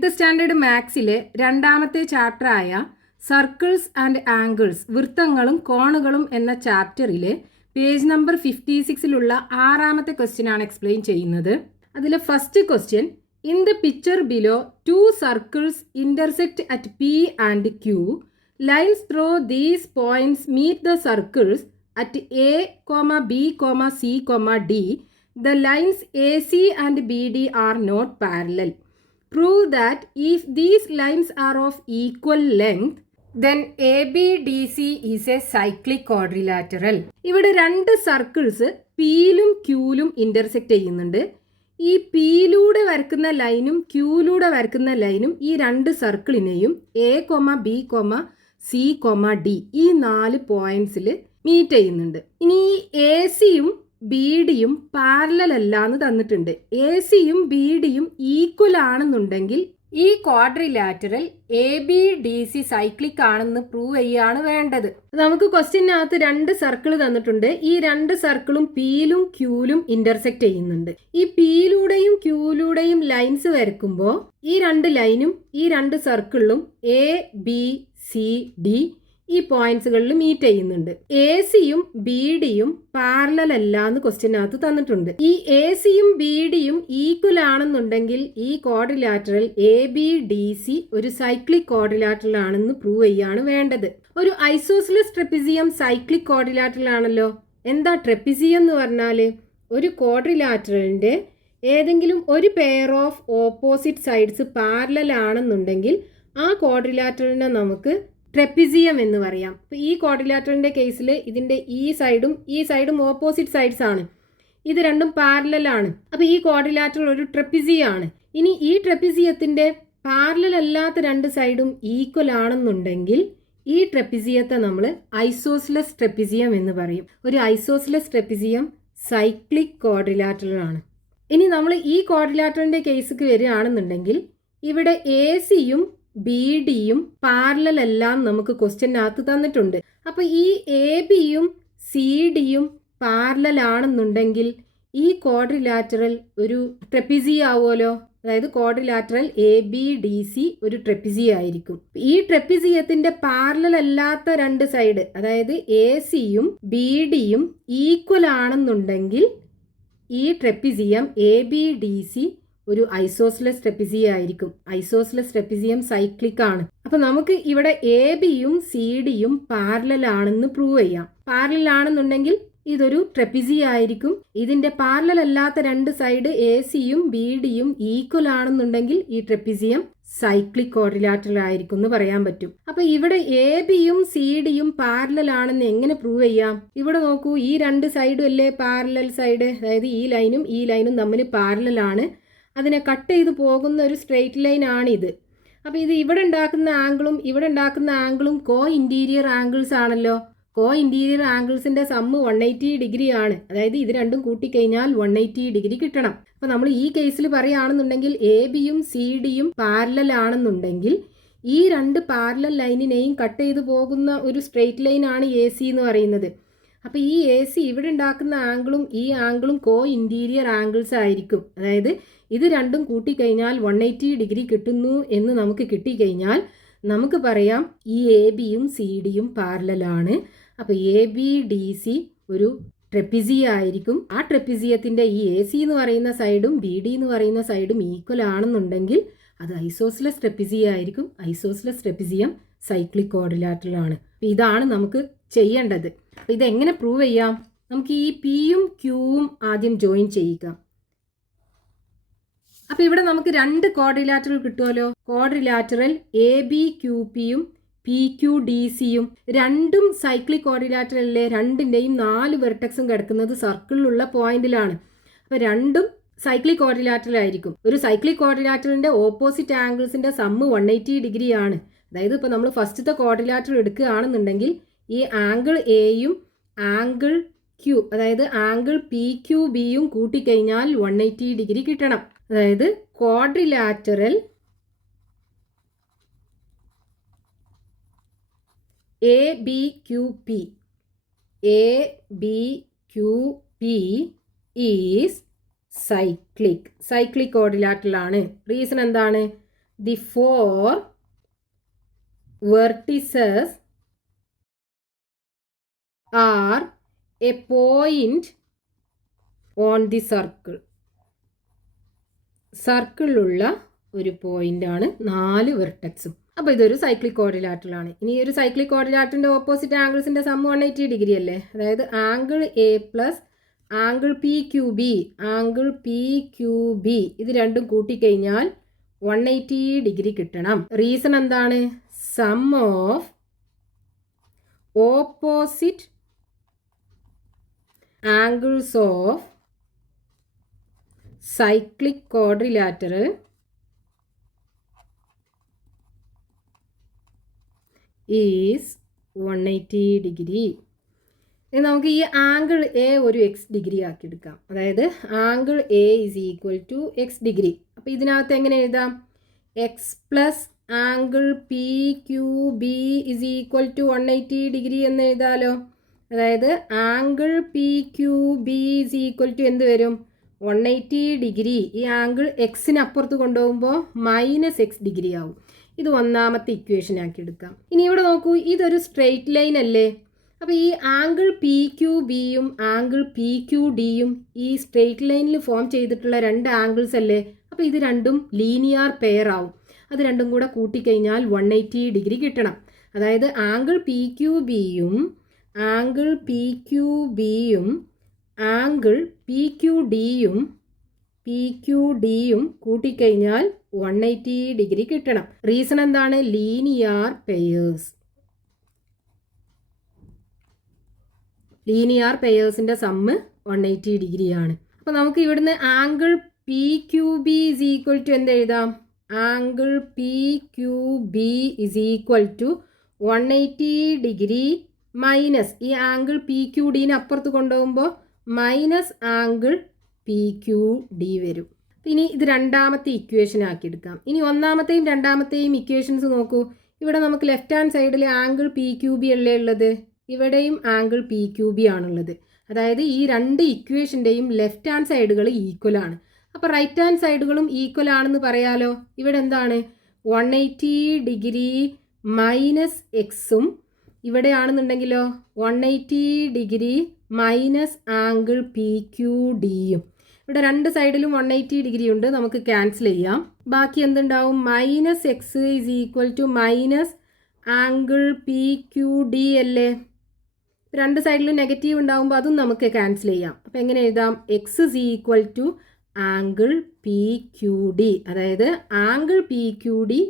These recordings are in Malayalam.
10th സ്റ്റാൻഡേർഡ് മാത്സിലെ രണ്ടാമത്തെ ചാപ്റ്ററായ സർക്കിൾസ് ആൻഡ് ആംഗിൾസ് വൃത്തങ്ങളും കോണുകളും എന്ന ചാപ്റ്ററിലെ പേജ് നമ്പർ 56-ലുള്ള 6ാമത്തെ ക്വസ്റ്റ്യൻ ആണ് എക്സ്പ്ലെയിൻ ചെയ്യുന്നത്. അതിലെ first question, in the picture below 2 circles intersect at P and Q. Lines through these points meet the circles at A, B, C, D. The lines AC and BD are not parallel. Prove that if these lines are of equal length, then ABDC is a cyclic quadrilateral. ഇവിടെ രണ്ട് സർക്കിൾസ് പിയിലും ക്യൂലും ഇന്റർസെക്ട് ചെയ്യുന്നുണ്ട്. ഈ പിയിലൂടെ വരക്കുന്ന ലൈനും ക്യൂലൂടെ വരക്കുന്ന ലൈനും ഈ രണ്ട് സർക്കിളിനെയും A, B, C, D ഈ 4 പോയിന്റ്സിൽ മീറ്റ് ചെയ്യുന്നുണ്ട്. ഇനി ഈ എ സിയും ബി ഡിയും പാരലൽ അല്ല എന്ന് തന്നിട്ടുണ്ട്. എ സിയും ബി ഡിയും ഈക്വൽ ആണെന്നുണ്ടെങ്കിൽ ഈ quadrilateral A B D C cyclic ആണെന്ന് പ്രൂവ് ചെയ്യാണ് വേണ്ടത്. നമുക്ക് ക്വസ്റ്റ്യനകത്ത് രണ്ട് സർക്കിൾ തന്നിട്ടുണ്ട്. ഈ രണ്ട് സർക്കിളും പിയിലും ക്യൂലും ഇന്റർസെക്ട് ചെയ്യുന്നുണ്ട്. ഈ പിയിലൂടെയും ക്യൂലൂടെയും ലൈൻസ് വരയ്ക്കുമ്പോൾ ഈ രണ്ട് ലൈനും ഈ രണ്ട് സർക്കിളിലും എ ബി സി ഡി ഈ പോയിന്റ്സുകളിൽ മീറ്റ് ചെയ്യുന്നുണ്ട്. എ സിയും ബി ഡിയും പാരലൽ അല്ല എന്ന് ക്വസ്റ്റ്യനകത്ത് തന്നിട്ടുണ്ട്. ഈ എ സിയും ബി ഡിയും ഈക്വൽ ആണെന്നുണ്ടെങ്കിൽ ഈ quadrilateral A B D C ഒരു സൈക്ലിക് ക്വാഡ്രിലാറ്ററൽ ആണെന്ന് പ്രൂവ് ചെയ്യാണ് വേണ്ടത്. ഒരു ഐസോസിലസ് ട്രപ്പിസിയം സൈക്ലിക് ക്വാഡ്രിലാറ്ററൽ ആണല്ലോ. എന്താ ട്രപ്പിസിയം എന്ന് പറഞ്ഞാൽ ഒരു ക്വാഡ്രിലാറ്ററലിന്റെ ഏതെങ്കിലും ഒരു pair of opposite sides parallel ആണെന്നുണ്ടെങ്കിൽ ആ ക്വാഡ്രിലാറ്ററലിനെ നമുക്ക് ട്രപ്പിസിയം എന്ന് പറയാം. അപ്പോൾ ഈ ക്വാഡ്രിലാറ്ററലിന്റെ കേസിൽ ഇതിന്റെ ഈ സൈഡും ഓപ്പോസിറ്റ് സൈഡ്സ് ആണ്. ഇത് രണ്ടും പാരലൽ ആണ്. അപ്പോൾ ഈ ക്വാഡ്രിലാറ്ററൽ ഒരു ട്രപ്പിസിയം ആണ്. ഇനി ഈ ട്രപ്പിസിയത്തിന്റെ പാരലൽ അല്ലാത്ത രണ്ട് സൈഡും ഈക്വൽ ആണെന്നുണ്ടെങ്കിൽ ഈ ട്രപ്പിസിയത്തെ നമ്മൾ ഐസോസിലസ് ട്രപ്പിസിയം എന്ന് പറയും. ഒരു ഐസോസിലസ് ട്രപ്പിസിയം സൈക്ലിക് ക്വാഡ്രിലാറ്ററൽ ആണ്. ഇനി നമ്മൾ ഈ ക്വാഡ്രിലാറ്ററലിന്റെ കേസിക്ക് വരികയാണെന്നുണ്ടെങ്കിൽ ഇവിടെ എ സിയും ബി ഡിയും പാരലൽ എല്ലാം നമുക്ക് ക്വസ്റ്റ്യനകത്ത് തന്നിട്ടുണ്ട്. അപ്പോൾ ഈ എ ബിയും സി ഡിയും പാരലൽ ആണെന്നുണ്ടെങ്കിൽ ഈ ക്വാഡ്രിലാറ്ററൽ ഒരു ട്രപ്പിസിയം ആവുമല്ലോ. അതായത് quadrilateral A B D C ഒരു ട്രപ്പിസിയം ആയിരിക്കും. ഈ ട്രപ്പിസിയത്തിന്റെ പാരലൽ അല്ലാത്ത രണ്ട് സൈഡ്, അതായത് എ സിയും ബി ഡിയും ഈക്വൽ ആണെന്നുണ്ടെങ്കിൽ ഈ ട്രപ്പിസിയം എ ബി ഡി സി ഒരു ഐസോസിലസ് ട്രപ്പിസിയം ആയിരിക്കും. ഐസോസിലസ് ട്രപ്പിസിയം സൈക്ലിക് ആണ്. അപ്പൊ നമുക്ക് ഇവിടെ എ ബിയും സി ഡിയും പാരലൽ ആണെന്ന് പ്രൂവ് ചെയ്യാം. പാരലൽ ആണെന്നുണ്ടെങ്കിൽ ഇതൊരു ട്രപ്പിസിയം ആയിരിക്കും. ഇതിന്റെ പാരലൽ അല്ലാത്ത രണ്ട് സൈഡ് എ സിയും ബി ഡിയും ഈക്വൽ ആണെന്നുണ്ടെങ്കിൽ ഈ ട്രപ്പിസിയം സൈക്ലിക് ക്വാഡ്രിലാറ്ററൽ ആയിരിക്കും എന്ന് പറയാൻ പറ്റും. അപ്പൊ ഇവിടെ എ ബിയും സി ഡിയും പാരലൽ ആണെന്ന് എങ്ങനെ പ്രൂവ് ചെയ്യാം? ഇവിടെ നോക്കൂ, ഈ രണ്ട് സൈഡും അല്ലേ പാരലൽ സൈഡ്. അതായത് ഈ ലൈനും തമ്മിൽ പാരലൽ ആണ്. അതിനെ കട്ട് ചെയ്ത് പോകുന്ന ഒരു സ്ട്രെയിറ്റ് ലൈൻ ആണിത്. അപ്പോൾ ഇത് ഇവിടെ ഉണ്ടാക്കുന്ന ആംഗിളും കോ ഇൻറ്റീരിയർ ആംഗിൾസ് ആണല്ലോ. കോ ഇൻറ്റീരിയർ ആംഗിൾസിന്റെ സമ്മ് 180 ഡിഗ്രി ആണ്. അതായത് ഇത് രണ്ടും കൂട്ടിക്കഴിഞ്ഞാൽ 180 ഡിഗ്രി കിട്ടണം. അപ്പോൾ നമ്മൾ ഈ കേസിൽ പറയുകയാണെന്നുണ്ടെങ്കിൽ എ ബിയും സി ഡിയും പാരലൽ ആണെന്നുണ്ടെങ്കിൽ ഈ രണ്ട് പാരലൽ ലൈനിനെയും കട്ട് ചെയ്ത് പോകുന്ന ഒരു സ്ട്രെയിറ്റ് ലൈൻ ആണ് എ സി എന്ന് പറയുന്നത്. അപ്പോൾ ഈ എ സി ഇവിടെ ഉണ്ടാക്കുന്ന ആംഗിളും ഈ ആംഗിളും കോ ഇൻറ്റീരിയർ ആംഗിൾസ് ആയിരിക്കും. അതായത് ഇത് രണ്ടും കൂട്ടിക്കഴിഞ്ഞാൽ 180 ഡിഗ്രി കിട്ടുന്നു എന്ന് നമുക്ക് കിട്ടിക്കഴിഞ്ഞാൽ നമുക്ക് പറയാം ഈ എ ബിയും സി ഡിയും പാരലലാണ്. അപ്പോൾ എ ബി ഡി സി ഒരു ട്രപ്പിസിയം ആയിരിക്കും. ആ ട്രപ്പിസിയത്തിൻ്റെ ഈ എ സി എന്ന് പറയുന്ന സൈഡും ബി ഡി എന്ന് പറയുന്ന സൈഡും ഈക്വൽ ആണെന്നുണ്ടെങ്കിൽ അത് ഐസോസിലസ് ട്രപ്പിസിയം ആയിരിക്കും. ഐസോസിലസ് ട്രപ്പിസിയം സൈക്ലിക് ക്വാഡ്രിലാറ്ററൽ ആണ്. ഇതാണ് നമുക്ക് ചെയ്യേണ്ടത്. അപ്പോൾ ഇതെങ്ങനെ പ്രൂവ് ചെയ്യാം? നമുക്ക് ഈ പിയും ക്യൂവും ആദ്യം ജോയിൻ ചെയ്യുക. അപ്പോൾ ഇവിടെ നമുക്ക് രണ്ട് ക്വാഡ്രിലാറ്ററൽ കിട്ടുമല്ലോ. ക്വാഡ്രിലാറ്ററൽ എ ബി ക്യൂ പിയും പി ക്യൂ ഡി സിയും രണ്ടും സൈക്ലിക് ക്വാഡ്രിലാറ്ററലിലെ രണ്ടിൻ്റെയും 4 വെർട്ടെക്സും കിടക്കുന്നത് സർക്കിളിലുള്ള പോയിന്റിലാണ്. അപ്പോൾ രണ്ടും സൈക്ലിക് ക്വാഡ്രിലാറ്ററൽ ആയിരിക്കും. ഒരു സൈക്ലിക് ക്വാഡ്രിലാറ്ററലിന്റെ ഓപ്പോസിറ്റ് ആംഗിൾസിന്റെ സമ്മ് 180 ഡിഗ്രി ആണ്. അതായത് ഇപ്പോൾ നമ്മൾ ഫസ്റ്റത്തെ ക്വാഡ്രിലാറ്ററൽ എടുക്കുകയാണെന്നുണ്ടെങ്കിൽ ഈ ആംഗിൾ എയും ആംഗിൾ ക്യൂ, അതായത് ആംഗിൾ പി ക്യൂ ബിയും കൂട്ടിക്കഴിഞ്ഞാൽ 180 ഡിഗ്രി കിട്ടണം. അതായത് quadrilateral A B Q P is cyclic quadrilateral ആണ്. റീസൺ എന്താണ്? the four vertices are a point on the circle. സർക്കിളിലുള്ള ഒരു പോയിൻ്റാണ് 4 വെർട്ടെക്സും. അപ്പോൾ ഇതൊരു സൈക്ലിക് ക്വാഡ്രിലാറ്ററലാണ്. ഇനി ഒരു സൈക്ലിക് ക്വാഡ്രിലാറ്ററിൻ്റെ ഓപ്പോസിറ്റ് ആംഗിൾസിൻ്റെ സം 180 ഡിഗ്രി അല്ലേ? അതായത് angle A plus angle P Q B, angle P Q B ഇത് രണ്ടും കൂട്ടിക്കഴിഞ്ഞാൽ 180 ഡിഗ്രി കിട്ടണം. റീസൺ എന്താണ്? Sum of opposite angles of cyclic quadrilateral is 180 degree. ഇനി നമുക്ക് ഈ ആംഗിൾ എ ഒരു എക്സ് ഡിഗ്രി ആക്കി എടുക്കാം. അതായത് angle A is equal to X degree. അപ്പോൾ ഇതിനകത്ത് എങ്ങനെ എഴുതാം? X plus angle P Q B is equal to 180 degree എന്ന് എഴുതാലോ. അതായത് angle P Q B is equal to എന്ത് വരും? 180 ഡിഗ്രി. ഈ ആംഗിൾ എക്സിന് അപ്പുറത്ത് കൊണ്ടുപോകുമ്പോൾ -x ഡിഗ്രി ആവും. ഇത് ഒന്നാമത്തെ ഇക്വേഷൻ ആക്കി എടുക്കാം. ഇനി ഇവിടെ നോക്കൂ, ഇതൊരു സ്ട്രെയിറ്റ് ലൈൻ അല്ലേ? അപ്പോൾ ഈ ആംഗിൾ പി ക്യൂ ബിയും ആംഗിൾ പി ക്യൂ ഡിയും ഈ സ്ട്രെയിറ്റ് ലൈനിൽ ഫോം ചെയ്തിട്ടുള്ള 2 ആംഗിൾസ് അല്ലേ? അപ്പോൾ ഇത് രണ്ടും ലീനിയർ പെയർ ആവും. അത് രണ്ടും കൂടെ കൂട്ടിക്കഴിഞ്ഞാൽ 180 ഡിഗ്രി കിട്ടണം. അതായത് ആംഗിൾ പി ക്യൂ ബിയും ആംഗിൾ പി ക്യൂ ബിയും ആംഗിൾ പി ക്യൂ ഡിയും കൂട്ടിക്കഴിഞ്ഞാൽ 180 ഡിഗ്രി കിട്ടണം. റീസൺ എന്താണ്? Linear pairs. ലീനിയർ പെയേഴ്സിൻ്റെ സമ്മ് 180 ഡിഗ്രിയാണ്. അപ്പോൾ നമുക്ക് ഇവിടുന്ന് angle P Q B is equal to എന്ത് എഴുതാം? Angle P Q B is equal to 180 degree minus ഈ ആംഗിൾ പി ക്യൂ ഡിനെ അപ്പുറത്ത് കൊണ്ടുപോകുമ്പോൾ minus angle P Q D വരും. ഇനി ഇത് രണ്ടാമത്തെ ഇക്വേഷൻ ആക്കി എടുക്കാം. ഇനി ഒന്നാമത്തെയും രണ്ടാമത്തെയും ഇക്വേഷൻസ് നോക്കൂ. ഇവിടെ നമുക്ക് ലെഫ്റ്റ് ഹാൻഡ് സൈഡിൽ ആംഗിൾ പി ക്യൂ ബി അല്ലേ ഉള്ളത്? ഇവിടെയും ആംഗിൾ പി ക്യൂ ബി ആണുള്ളത്. അതായത് ഈ രണ്ട് ഇക്വേഷൻ്റെയും ലെഫ്റ്റ് ഹാൻഡ് സൈഡുകൾ ഈക്വൽ ആണ്. അപ്പോൾ റൈറ്റ് ഹാൻഡ് സൈഡുകളും ഈക്വൽ ആണെന്ന് പറയാലോ. ഇവിടെ എന്താണ്? 180 ഡിഗ്രി മൈനസ് എക്സും ഇവിടെയാണെന്നുണ്ടെങ്കിലോ 180 degree minus angle P Q ഡിയും. ഇവിടെ രണ്ട് സൈഡിലും 180 ഡിഗ്രി ഉണ്ട്, നമുക്ക് ക്യാൻസൽ ചെയ്യാം. ബാക്കി എന്തുണ്ടാവും? -x is equal to minus angle P Q D അല്ലേ? രണ്ട് സൈഡിലും നെഗറ്റീവ് ഉണ്ടാകുമ്പോൾ അതും നമുക്ക് ക്യാൻസൽ ചെയ്യാം. അപ്പോൾ എങ്ങനെ എഴുതാം? X is equal to angle P Q D. അതായത് angle P Q D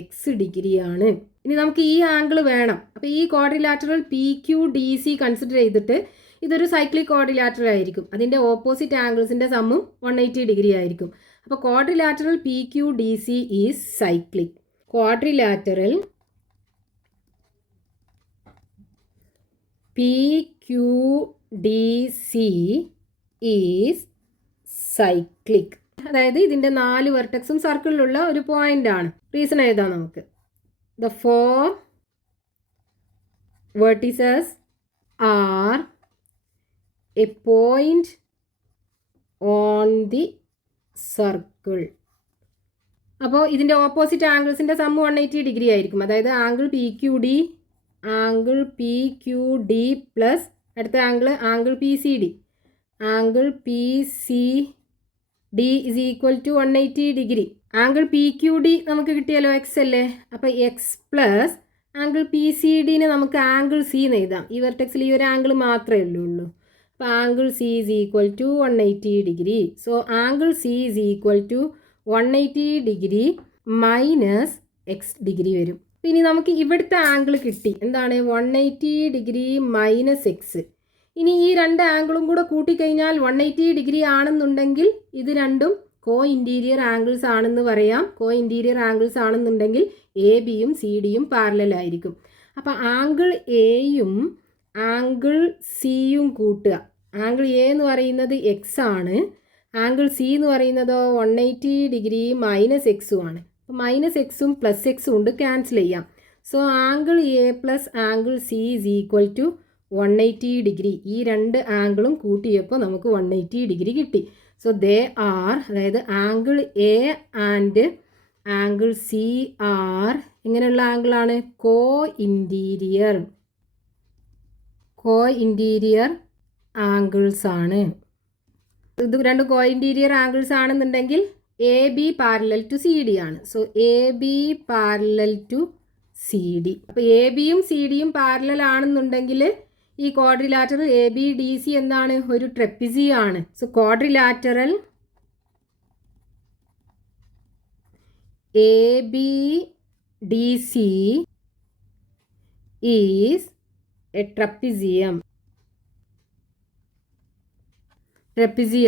x ഡിഗ്രിയാണ്. ഇനി നമുക്ക് ഈ ആംഗിൾ വേണം. അപ്പോൾ ഈ quadrilateral P Q D C consider ചെയ്തിട്ട് ഇതൊരു സൈക്ലിക് ക്വാഡ്രിലാറ്ററൽ ആയിരിക്കും. അതിൻ്റെ ഓപ്പോസിറ്റ് ആംഗിൾസിൻ്റെ സമ്മും 180 ഡിഗ്രി ആയിരിക്കും. അപ്പോൾ quadrilateral P Q D C is cyclic. Quadrilateral P Q D C is cyclic. അതായത് ഇതിൻ്റെ 4 വെർട്ടെക്സും സർക്കിളിലുള്ള ഒരു പോയിന്റ് ആണ്. റീസൺ എഴുതാം നമുക്ക്. The 4 vertices are a point on the circle. അപ്പോൾ ഇതിൻ്റെ ഓപ്പോസിറ്റ് ആംഗിൾസിൻ്റെ സം 180 ഡിഗ്രി ആയിരിക്കും. അതായത് angle P Q D plus അടുത്ത angle P C D. Angle P C D is equal to 180 degree. Angle P Q D നമുക്ക് കിട്ടിയല്ലോ, എക്സ് അല്ലേ? അപ്പോൾ x plus angle P C ഡിനെ നമുക്ക് ആംഗിൾ സി എന്ന് എഴുതാം. ഈ വെർട്ടെക്സിൽ ഈ ഒരു ആംഗിൾ മാത്രമേ ഉള്ളൂ. അപ്പോൾ angle C is equal to 180 degree. So angle C is equal to 180 degree minus X degree വരും. ഇനി നമുക്ക് ഇവിടുത്തെ ആംഗിൾ കിട്ടി. എന്താണ്? 180 ഡിഗ്രി മൈനസ് എക്സ്. ഇനി ഈ രണ്ട് ആംഗിളും കൂടെ കൂട്ടിക്കഴിഞ്ഞാൽ 180 ഡിഗ്രി ആണെന്നുണ്ടെങ്കിൽ ഇത് രണ്ടും കോ ഇൻറ്റീരിയർ ആംഗിൾസ് ആണെന്ന് പറയാം. കോ ഇൻറ്റീരിയർ ആംഗിൾസ് ആണെന്നുണ്ടെങ്കിൽ എ ബിയും സി ഡിയും പാരലൽ ആയിരിക്കും. അപ്പോൾ ആംഗിൾ എയും ആംഗിൾ സിയും കൂട്ടുക. ആംഗിൾ എ എന്ന് പറയുന്നത് എക്സ് ആണ്, ആംഗിൾ സി എന്ന് പറയുന്നതോ 180 ഡിഗ്രി മൈനസ് എക്സും ആണ്. അപ്പോൾ മൈനസ് എക്സും പ്ലസ് എക്സും ഉണ്ട്, ക്യാൻസൽ ചെയ്യാം. So angle A plus angle C is equal to 180 degree. ഈ രണ്ട് ആംഗിളും കൂട്ടിയപ്പോൾ നമുക്ക് 180 ഡിഗ്രി കിട്ടി. സോ ദേ ആർ, അതായത് angle A and angle C are എങ്ങനെയുള്ള ആംഗിളാണ്? കോ ഇൻറ്റീരിയർ ആംഗിൾസ് ആണ്. ഇത് രണ്ട് കോ ഇൻറ്റീരിയർ ആംഗിൾസ് ആണെന്നുണ്ടെങ്കിൽ A B parallel to C D ആണ്. So A B parallel to C D. അപ്പോൾ എ ബിയും സി ഡിയും പാരലൽ ആണെന്നുണ്ടെങ്കിൽ ഈ quadrilateral A B D C എന്താണ്? ഒരു ട്രപ്പിസിയം ആണ്. So quadrilateral A B D C is a trapezium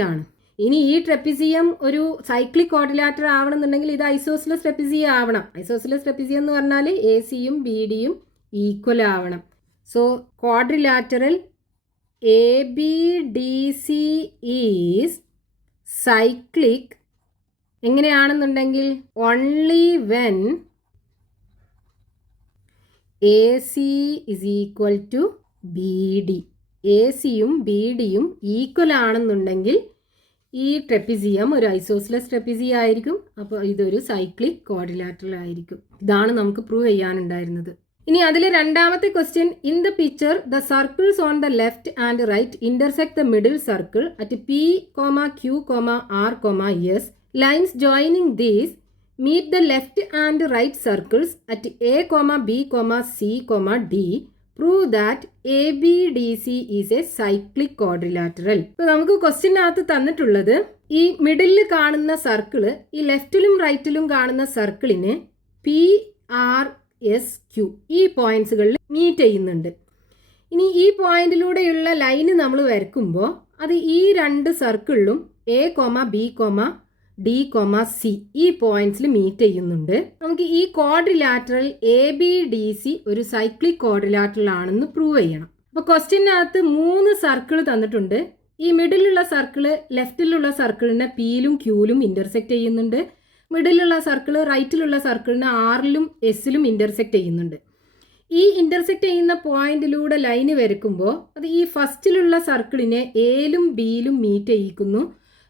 ആണ്. ഇനി ഈ ട്രപ്പിസിയം ഒരു സൈക്ലിക് ക്വാഡ്രിലാറ്റർ ആവണമെന്നുണ്ടെങ്കിൽ ഇത് ഐസോസിലസ് ട്രപ്പിസിയം ആവണം. ഐസോസിലസ് ട്രപ്പിസിയം എന്ന് പറഞ്ഞാൽ എ സിയും ബി ഡിയും ഈക്വൽ ആവണം. So quadrilateral A B D C is cyclic എങ്ങനെയാണെന്നുണ്ടെങ്കിൽ only when A C is equal to B D. A സിയും ബി ഡിയും ഈക്വൽ ആണെന്നുണ്ടെങ്കിൽ ഈ ട്രപ്പിസിയം ഒരു ഐസോസിലസ് ട്രപ്പിസിയം ആയിരിക്കും. അപ്പോൾ ഇതൊരു സൈക്ലിക് ക്വാഡ്രിലാറ്ററൽ ആയിരിക്കും. ഇതാണ് നമുക്ക് പ്രൂവ് ചെയ്യാനുണ്ടായിരുന്നത്. ഇനി അതിലെ രണ്ടാമത്തെ question, in the picture the circles on the left and right intersect the middle circle at P, Q, R, S. Lines joining these meet the left and right circles at A, B, C, D. Prove that ABDC is a cyclic quadrilateral. ഇപ്പോൾ നമുക്ക് ക്വസ്റ്റ്യനകത്ത് തന്നിട്ടുള്ളത് ഈ മിഡിലിൽ കാണുന്ന സർക്കിള് ഈ ലെഫ്റ്റിലും റൈറ്റിലും കാണുന്ന സർക്കിളിന് പി, ആർ, എസ്, ക്യൂ ഈ പോയിന്റ്സുകളിൽ മീറ്റ് ചെയ്യുന്നുണ്ട്. ഇനി ഈ പോയിന്റിലൂടെയുള്ള ലൈന് നമ്മൾ വരയ്ക്കുമ്പോൾ അത് ഈ രണ്ട് സർക്കിളിലും എ, ബി, ഡി, സി ഈ പോയിന്റ്സിൽ മീറ്റ് ചെയ്യുന്നുണ്ട്. നമുക്ക് ഈ quadrilateral A B D C ഒരു സൈക്ലിക് ക്വാഡ്രിലാറ്ററൽ ആണെന്ന് പ്രൂവ് ചെയ്യണം. അപ്പോൾ ക്വസ്റ്റ്യനകത്ത് 3 സർക്കിൾ തന്നിട്ടുണ്ട്. ഈ മിഡിലുള്ള സർക്കിള് ലെഫ്റ്റിലുള്ള സർക്കിളിനെ പിയിലും ക്യൂലും ഇന്റർസെക്ട് ചെയ്യുന്നുണ്ട്. മിഡിലുള്ള സർക്കിള് റൈറ്റിലുള്ള സർക്കിളിനെ ആറിലും എസിലും ഇന്റർസെക്ട് ചെയ്യുന്നുണ്ട്. ഈ ഇന്റർസെക്ട് ചെയ്യുന്ന പോയിന്റിലൂടെ ലൈന് വരയ്ക്കുമ്പോൾ അത് ഈ ഫസ്റ്റിലുള്ള സർക്കിളിനെ എയിലും ബിയിലും മീറ്റ് ചെയ്യിക്കുന്നു.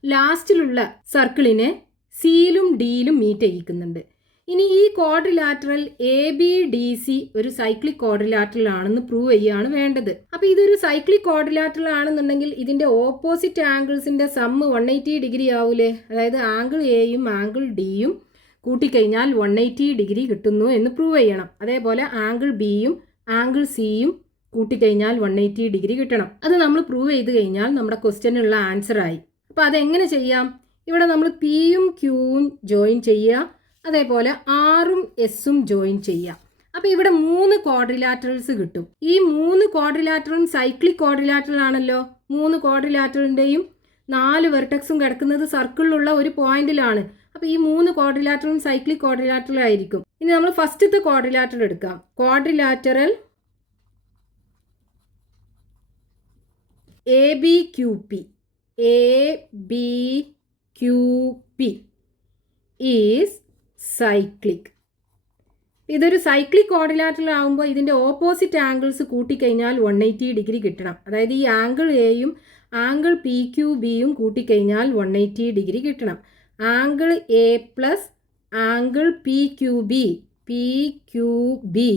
ലാസ്റ്റിലുള്ള സർക്കിളിനെ സിയിലും ഡിയിലും മീറ്റ് ചെയ്യിക്കുന്നുണ്ട്. ഇനി ഈ quadrilateral A B D C ഒരു സൈക്ലിക് ക്വാഡ്രിലാറ്ററൽ ആണെന്ന് പ്രൂവ് ചെയ്യുകയാണ് വേണ്ടത്. അപ്പോൾ ഇതൊരു സൈക്ലിക് ക്വാഡ്രിലാറ്ററൽ ആണെന്നുണ്ടെങ്കിൽ ഇതിന്റെ ഓപ്പോസിറ്റ് ആംഗിൾസിന്റെ സമ്മ് 180 ഡിഗ്രി ആവൂലേ? അതായത് ആംഗിൾ എയും ആംഗിൾ ഡിയും കൂട്ടിക്കഴിഞ്ഞാൽ 180 ഡിഗ്രി കിട്ടുന്നു എന്ന് പ്രൂവ് ചെയ്യണം. അതേപോലെ ആംഗിൾ ബിയും ആംഗിൾ സിയും കൂട്ടിക്കഴിഞ്ഞാൽ 180 ഡിഗ്രി കിട്ടണം. അത് നമ്മൾ പ്രൂവ് ചെയ്ത് കഴിഞ്ഞാൽ നമ്മുടെ ക്വസ്റ്റ്യനുള്ള ആൻസർ ആയി. അപ്പോൾ അതെങ്ങനെ ചെയ്യാം? ഇവിടെ നമ്മൾ പിയും ക്യൂവും ജോയിൻ ചെയ്യുക, അതേപോലെ ആറും എസും ജോയിൻ ചെയ്യുക. അപ്പോൾ ഇവിടെ 3 ക്വാഡ്രിലാറ്ററൽസ് കിട്ടും. ഈ 3 ക്വാഡ്രിലാറ്ററലും സൈക്ലിക് ക്വാഡ്രിലാറ്ററൽ ആണല്ലോ. 3 ക്വാഡ്രിലാറ്ററലിൻ്റെയും 4 വെർട്ടെക്സും കിടക്കുന്നത് സർക്കിളിലുള്ള ഒരു പോയിന്റിലാണ്. അപ്പോൾ ഈ 3 ക്വാഡ്രിലാറ്ററലും സൈക്ലിക് ക്വാഡ്രിലാറ്ററൽ ആയിരിക്കും. ഇനി നമ്മൾ ഫസ്റ്റത്തെ ക്വാഡ്രിലാറ്ററൽ എടുക്കാം. Quadrilateral A B Q P is cyclic. ഇതൊരു സൈക്ലിക് ക്വാഡ്രിലാറ്ററൽ ആകുമ്പോൾ ഇതിൻ്റെ ഓപ്പോസിറ്റ് ആംഗിൾസ് കൂട്ടിക്കഴിഞ്ഞാൽ 180 ഡിഗ്രി കിട്ടണം. അതായത് ഈ ആംഗിൾ എയും ആംഗിൾ പി ക്യൂ ബിയും കൂട്ടിക്കഴിഞ്ഞാൽ 180 ഡിഗ്രി കിട്ടണം. Angle A plus angle P Q B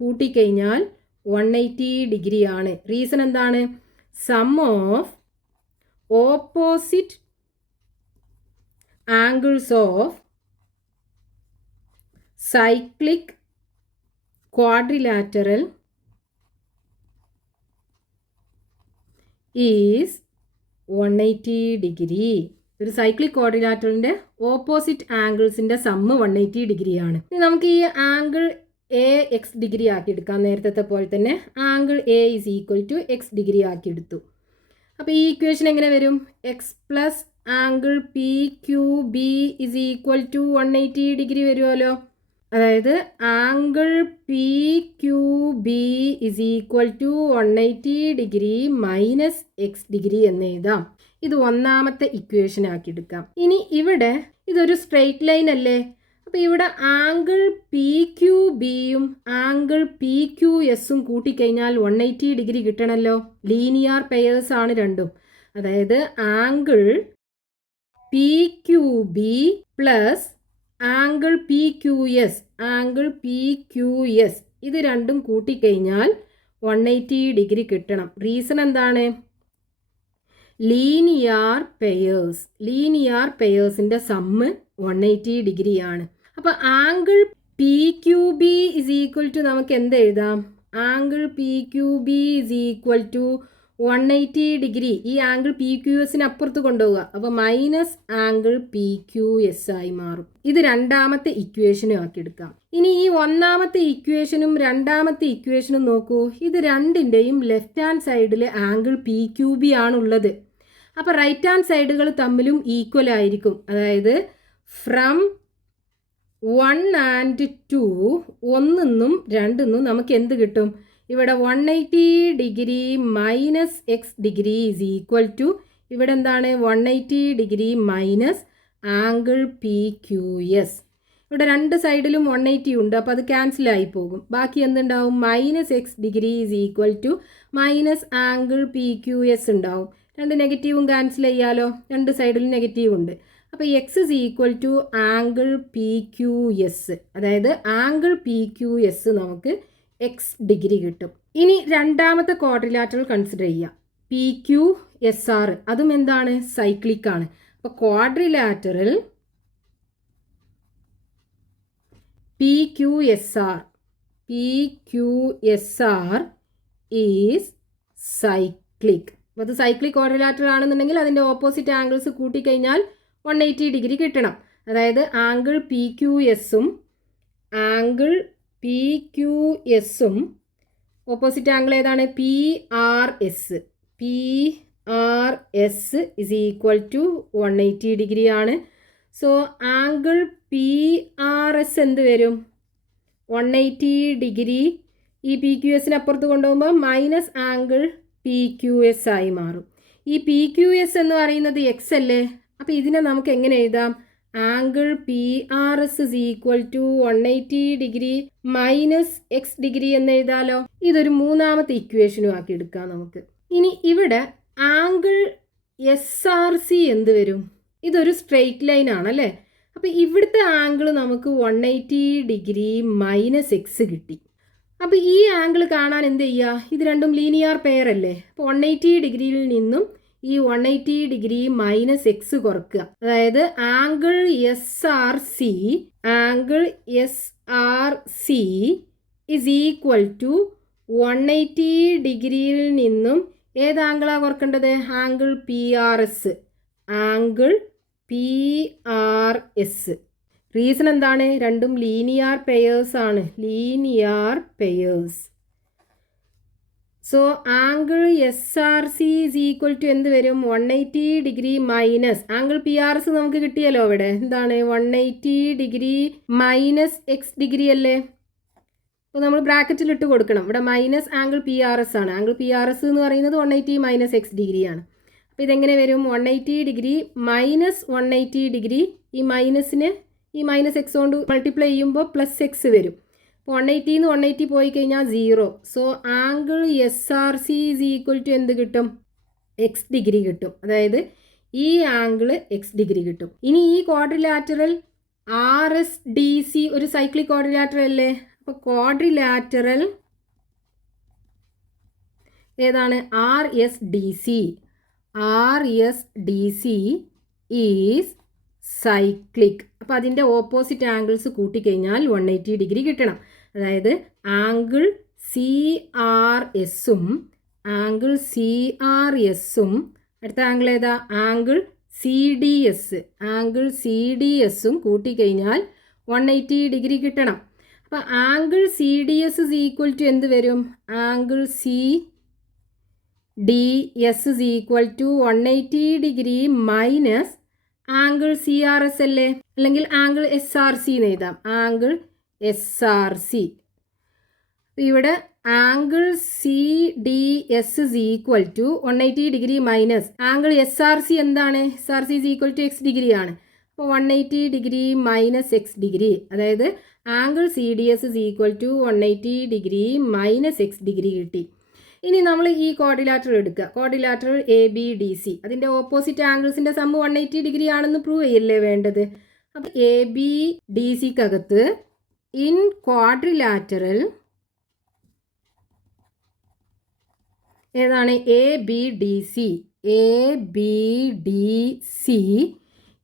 കൂട്ടിക്കഴിഞ്ഞാൽ 180 ഡിഗ്രി ആണ്. റീസൺ എന്താണ്? Sum of opposite angles of cyclic quadrilateral is 180 degree. ഒരു സൈക്ലിക് ക്വാഡ്രിലാറ്ററലിൻ്റെ ഓപ്പോസിറ്റ് ആംഗിൾസിൻ്റെ സമ്മ് 180 ഡിഗ്രിയാണ്. ഇനി നമുക്ക് ഈ ആംഗിൾ എ എക്സ് ഡിഗ്രി ആക്കി എടുക്കാം. നേരത്തെ പോലെ തന്നെ angle A is equal to X degree ആക്കി എടുത്തു. അപ്പോൾ ഈ ഇക്വേഷൻ എങ്ങനെ വരും? X plus angle P Q B is equal to 180 degree വരുമല്ലോ. അതായത് angle P Q B is equal to 180 degree minus X degree എന്ന് എഴുതാം. ഇത് ഒന്നാമത്തെ ഇക്വേഷൻ ആക്കി എടുക്കാം. ഇനി ഇവിടെ ഇതൊരു സ്ട്രെയിറ്റ് ലൈൻ അല്ലേ? അപ്പോൾ ഇവിടെ ആംഗിൾ പി ക്യൂ ബിയും ആംഗിൾ പി ക്യൂ എസും കൂട്ടിക്കഴിഞ്ഞാൽ 180 ഡിഗ്രി കിട്ടണമല്ലോ. ലീനിയർ പെയേഴ്സ് ആണ് രണ്ടും. അതായത് angle P Q B plus angle P Q S, angle P Q S ഇത് രണ്ടും കൂട്ടിക്കഴിഞ്ഞാൽ 180 ഡിഗ്രി കിട്ടണം. റീസൺ എന്താണ്? ലീനിയർ പെയേഴ്സ്, ലീനിയർ പെയേഴ്സിൻ്റെ സമ്മ് 180 ഡിഗ്രിയാണ്. അപ്പോൾ angle P Q B is equal to നമുക്ക് എന്ത് എഴുതാം? Angle P Q B is equal to 180 degree. ഈ ആംഗിൾ പി ക്യു എസിന് അപ്പുറത്ത് കൊണ്ടുപോവുക. അപ്പോൾ minus angle P Q S ആയി മാറും. ഇത് രണ്ടാമത്തെ ഇക്വേഷനും ആക്കി എടുക്കാം. ഇനി ഈ ഒന്നാമത്തെ ഇക്വേഷനും രണ്ടാമത്തെ ഇക്വേഷനും നോക്കൂ. ഇത് രണ്ടിൻ്റെയും ലെഫ്റ്റ് ഹാൻഡ് സൈഡിൽ ആംഗിൾ പി ക്യു ബി ആണുള്ളത്. അപ്പോൾ റൈറ്റ് ഹാൻഡ് സൈഡുകൾ തമ്മിലും ഈക്വൽ ആയിരിക്കും. അതായത് ഫ്രം 1 and 2 ഒന്നെന്നും രണ്ടെന്നും നമുക്ക് എന്ത് കിട്ടും? ഇവിടെ 180 degree minus X degree is equal to ഇവിടെ എന്താണ്? 180 degree minus angle P Q S. ഇവിടെ രണ്ട് സൈഡിലും 180 ഉണ്ട്. അപ്പോൾ അത് ക്യാൻസലായി പോകും. ബാക്കി എന്തുണ്ടാവും? Minus X degree is equal to minus angle P Q S ഉണ്ടാവും. രണ്ട് നെഗറ്റീവും ക്യാൻസൽ ചെയ്യാലോ, രണ്ട് സൈഡിലും നെഗറ്റീവ് ഉണ്ട്. അപ്പോൾ X is equal to angle P Q S. അതായത് ആംഗിൾ പി ക്യു എസ് നമുക്ക് എക്സ് ഡിഗ്രി കിട്ടും. ഇനി രണ്ടാമത്തെ ക്വാഡ്രിലാറ്ററൽ കൺസിഡർ ചെയ്യുക. പി ക്യു എസ് ആർ, അതും എന്താണ്? സൈക്ലിക് ആണ്. അപ്പോൾ quadrilateral P Q S R, P Q S R is cyclic. അപ്പോൾ അത് സൈക്ലിക് ക്വാഡ്രിലാറ്ററൽ ആണെന്നുണ്ടെങ്കിൽ അതിൻ്റെ ഓപ്പോസിറ്റ് ആംഗിൾസ് കൂട്ടിക്കഴിഞ്ഞാൽ 180 ഡിഗ്രി കിട്ടണം. അതായത് ആംഗിൾ പി ക്യു എസും ആംഗിൾ പി ക്യു എസും ഓപ്പോസിറ്റ് ആംഗിൾ ഏതാണ്? P R S. P R S is equal to 180 degree ആണ്. So angle P R S എന്ത് വരും? 180 ഡിഗ്രി ഈ പി ക്യു എസിന് അപ്പുറത്ത് കൊണ്ടുപോകുമ്പോൾ minus angle P Q S ആയി മാറും. ഈ പി ക്യു എസ് എന്ന് പറയുന്നത് എക്സ് അല്ലേ? അപ്പോൾ ഇതിനെ നമുക്ക് എങ്ങനെ എഴുതാം? Angle P R S is equal to 180 degree minus X degree എന്ന് എഴുതാലോ. ഇതൊരു മൂന്നാമത്തെ ഇക്വേഷനും ആക്കി എടുക്കാം നമുക്ക്. ഇനി ഇവിടെ ആംഗിൾ എസ് ആർ സി എന്ത് വരും? ഇതൊരു സ്ട്രെയിറ്റ് ലൈൻ ആണല്ലേ. അപ്പോൾ ഇവിടുത്തെ ആംഗിൾ നമുക്ക് 180 ഡിഗ്രി മൈനസ് എക്സ് കിട്ടി. അപ്പോൾ ഈ ആംഗിൾ കാണാൻ എന്ത് ചെയ്യുക? ഇത് രണ്ടും ലീനിയർ പെയർ അല്ലേ. അപ്പോൾ 180 ഡിഗ്രിയിൽ നിന്നും ഈ 180 ഡിഗ്രി മൈനസ് എക്സ് കുറക്കുക. അതായത് angle S R C, angle S R C is equal to 180 ഡിഗ്രിയിൽ നിന്നും ഏത് ആംഗിളാണ് കുറക്കേണ്ടത്? Angle P R S, angle P R S. Reason എന്താണ്? രണ്ടും ലീനിയർ പെയേഴ്സ് ആണ്, linear pairs. So angle S R C is equal to എന്ത് വരും? 180 degree minus angle P R S നമുക്ക് കിട്ടിയല്ലോ. ഇവിടെ എന്താണ്? 180 ഡിഗ്രി മൈനസ് എക്സ് ഡിഗ്രി അല്ലേ. അപ്പോൾ നമ്മൾ ബ്രാക്കറ്റിൽ ഇട്ട് കൊടുക്കണം. ഇവിടെ minus angle P R S ആണ്. ആംഗിൾ പി ആർ എസ് എന്ന് പറയുന്നത് 180 മൈനസ് എക്സ് ഡിഗ്രിയാണ്. അപ്പോൾ ഇതെങ്ങനെ വരും? 180 ഡിഗ്രി മൈനസ് 180 ഡിഗ്രി. ഈ മൈനസിന് ഈ മൈനസ് എക്സ് കൊണ്ട് മൾട്ടിപ്ലൈ ചെയ്യുമ്പോൾ പ്ലസ് എക്സ് വരും. 180 180 പോയി കഴിഞ്ഞാൽ 0. So angle S R C is equal to എന്ത് കിട്ടും? എക്സ് ഡിഗ്രി കിട്ടും. അതായത് ഈ ആംഗിൾ എക്സ് ഡിഗ്രി കിട്ടും. ഇനി ഈ quadrilateral R S D C ഒരു സൈക്ലിക് ക്വാഡ്രിലാറ്ററൽ അല്ലേ. അപ്പോൾ ക്വാഡ്രിലാറ്ററൽ ഏതാണ്? R S D C. R S D C is cyclic. അപ്പോൾ അതിൻ്റെ ഓപ്പോസിറ്റ് ആംഗിൾസ് കൂട്ടിക്കഴിഞ്ഞാൽ 180 ഡിഗ്രി കിട്ടണം. അതായത് ആംഗിൾ സി ആർ എസും ആംഗിൾ സി ആർ എസും അടുത്ത ആംഗിൾ ഏതാ? Angle C D S, angle C D എസും കൂട്ടിക്കഴിഞ്ഞാൽ 180 ഡിഗ്രി കിട്ടണം. അപ്പോൾ angle C D S is equal to എന്ത് വരും? Angle C D S is equal to 180 degree minus angle C R S അല്ലേ, അല്ലെങ്കിൽ ആംഗിൾ എസ് ആർ സി എന്ന് എഴുതാം. Angle S R C. ഇവിടെ angle C D S is equal to 180 degree minus angle S R C എന്താണ്? S R C is equal to X degree ആണ്. അപ്പോൾ 180 ഡിഗ്രി മൈനസ് എക്സ് ഡിഗ്രി. അതായത് angle C D S is equal to 180 degree minus X degree കിട്ടി. ഇനി നമ്മൾ ഈ ക്വാഡ്രിലാറ്ററൽ എടുക്കുക. Quadrilateral A B D C അതിൻ്റെ ഓപ്പോസിറ്റ് ആംഗിൾസിൻ്റെ സമ്മ് 180 ഡിഗ്രി ആണെന്ന് പ്രൂവ് ചെയ്യല്ലേ വേണ്ടത്. അപ്പോൾ എ ബി ഡി സിക്കകത്ത് ഇൻ ക്വാഡ്രിലാറ്ററൽ ഏതാണ് A B D C, A B D C,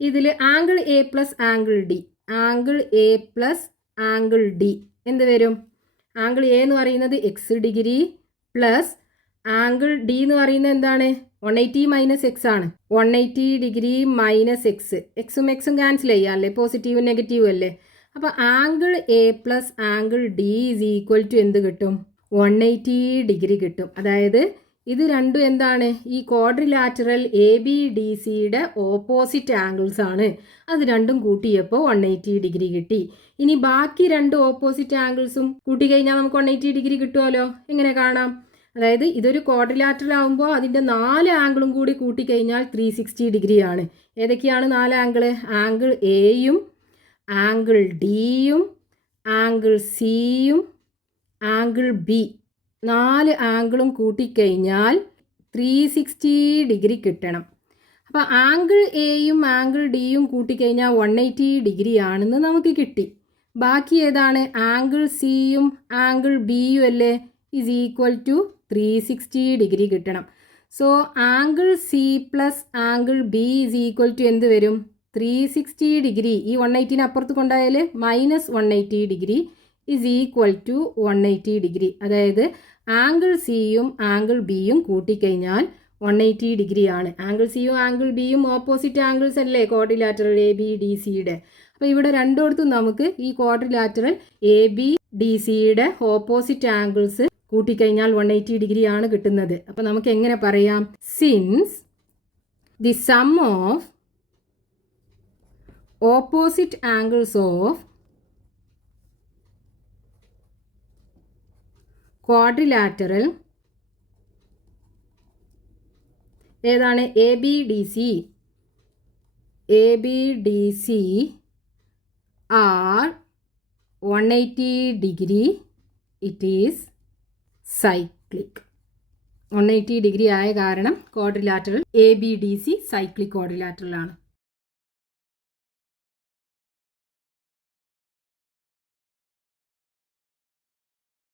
ഇതിൽ angle A plus angle D, angle A plus angle D എന്ത് വരും? ആംഗിൾ എ എന്ന് പറയുന്നത് x degree plus angle D എന്ന് പറയുന്നത് എന്താണ്? 180 മൈനസ് എക്സ് ആണ്. 180 ഡിഗ്രി മൈനസ് എക്സ്, എക്സും എക്സും ക്യാൻസൽ ചെയ്യാം അല്ലേ, പോസിറ്റീവും നെഗറ്റീവും അല്ലേ. അപ്പോൾ angle A plus angle D is equal to എന്ത് കിട്ടും? 180 ഡിഗ്രി കിട്ടും. അതായത് ഇത് രണ്ടും എന്താണ്? ഈ ക്വാഡ്രിലാറ്ററൽ എ ബി ഡി സിയുടെ ഓപ്പോസിറ്റ് ആംഗിൾസ് ആണ്. അത് രണ്ടും കൂട്ടിയപ്പോൾ 180 ഡിഗ്രി കിട്ടി. ഇനി ബാക്കി രണ്ട് ഓപ്പോസിറ്റ് ആംഗിൾസും കൂട്ടിക്കഴിഞ്ഞാൽ നമുക്ക് 180 ഡിഗ്രി കിട്ടുമല്ലോ. എങ്ങനെ കാണാം? അതായത് ഇതൊരു ക്വാഡ്രിലാറ്ററൽ ആകുമ്പോൾ അതിൻ്റെ 4 ആംഗിളും കൂടി കൂട്ടിക്കഴിഞ്ഞാൽ 360 ഡിഗ്രിയാണ്. ഏതൊക്കെയാണ് 4 ആംഗിള്? ആംഗിൾ എയും ആംഗിൾ ഡിയും ആംഗിൾ സിയും ആംഗിൾ ബി, 4 ആംഗിളും കൂട്ടിക്കഴിഞ്ഞാൽ 360 ഡിഗ്രി കിട്ടണം. അപ്പോൾ ആംഗിൾ എയും ആംഗിൾ ഡിയും കൂട്ടിക്കഴിഞ്ഞാൽ 180 ഡിഗ്രി ആണെന്ന് നമുക്ക് കിട്ടി. ബാക്കി ഏതാണ്? ആംഗിൾ സിയും ആംഗിൾ ബിയും അല്ലേ, ഈസ് ഈക്വൽ ടു 360 ഡിഗ്രി കിട്ടണം. So angle C plus angle B is equal to എന്ത് വരും? 360 ഡിഗ്രി. ഈ 180 അപ്പുറത്ത് കൊണ്ടായാൽ minus 180 degree is equal to 180 degree. അതായത് ആംഗിൾ സിയും ആംഗിൾ ബിയും കൂട്ടിക്കഴിഞ്ഞാൽ 180 ഡിഗ്രി ആണ്. ആംഗിൾ സിയും ആംഗിൾ ബിയും ഓപ്പോസിറ്റ് ആംഗിൾസ് അല്ലേ ക്വാഡ്രിലാറ്ററൽ എ ബി ഡി സിയുടെ. അപ്പോൾ ഇവിടെ രണ്ടിടത്തും നമുക്ക് ഈ ക്വാഡ്രിലാറ്ററൽ എ ബി ഡി സിയുടെ ഓപ്പോസിറ്റ് ആംഗിൾസ് കൂട്ടിക്കഴിഞ്ഞാൽ 180 ഡിഗ്രി ആണ് കിട്ടുന്നത്. അപ്പോൾ നമുക്ക് എങ്ങനെ പറയാം? Since the sum of opposite angles of quadrilateral ഏതാണ്? A B D C, A B D C are 180 degree, it is cyclic. 180 degree ആയ കാരണം quadrilateral A B D C cyclic quadrilateral ആണ്.